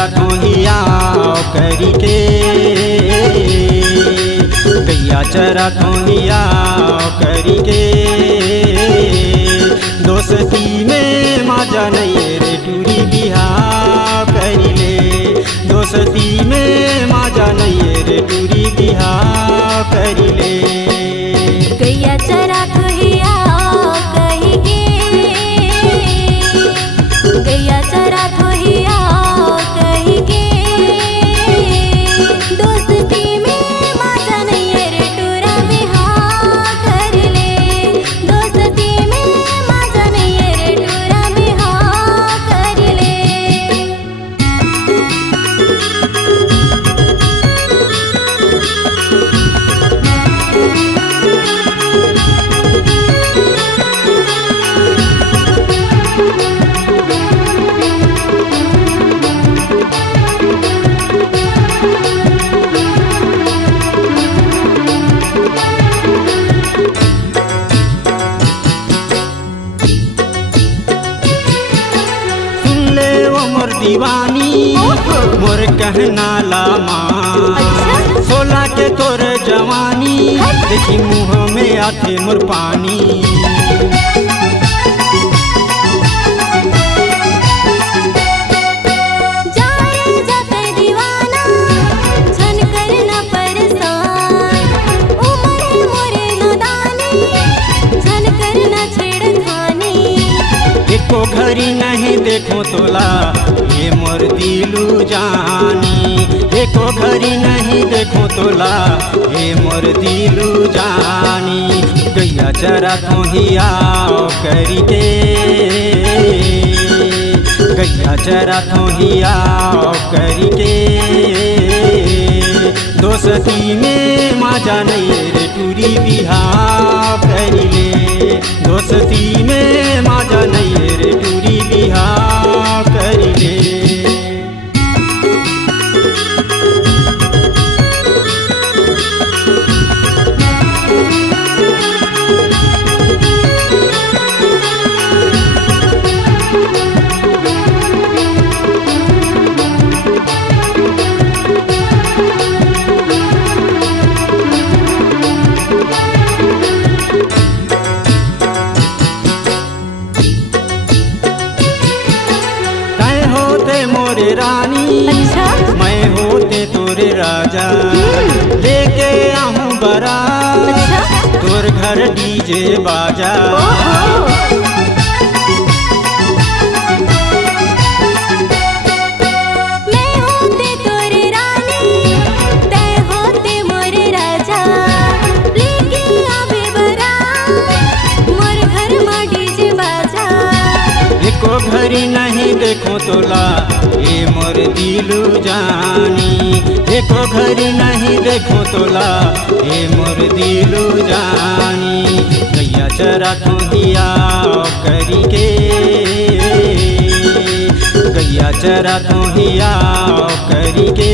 चरा कोहिया करी के, गैया चरा कोहिया करी के। दोस्ती में मजा नहीं रे टूरी बिहा करी ले, दोस्ती में मजा नहीं रे टूरी बिहा करी ले। गैया चरा कोहिया कही के, गैया चरा कोहिया कही के। दोस्ती में मजा नहीं रे टूरा बिहा कर ले, दोस्ती में मजा नहीं रे टूरा बिहा कर ले। मोर दीवानी मोर कहना लामा, 16 के तोर जवानी देखी मुँह में आते मोर पानी। एको घड़ी नहीं देखो तोला ये मोर दिलू जानी, एको घड़ी नहीं देखो तोला ये मोर दिलू जानी। गैया चरा कोहिया करी के, गैया चरा कोहिया करी के। दोस्ती में मजा नहीं रे टूरी बिहा करी ले, दोस्ती में मजा नहीं रे टूरी बिहा करी ले। मोरे रानी मैं होते तोरे राजा, लेके आऊं बारात तोर घर डीजे बाजा। मैं होते तोरे रानी तै होते मोरे राजा, लेके आवे बारात मोर घर में डीजे बाजा। एको घड़ी नहीं देखो तोला ये मोर दिलू जानी, एको घड़ी नहीं देखो तोला ये मोर दिलू जानी। गैया चरा कोहिया करी के, गैया चरा कोहिया करी के।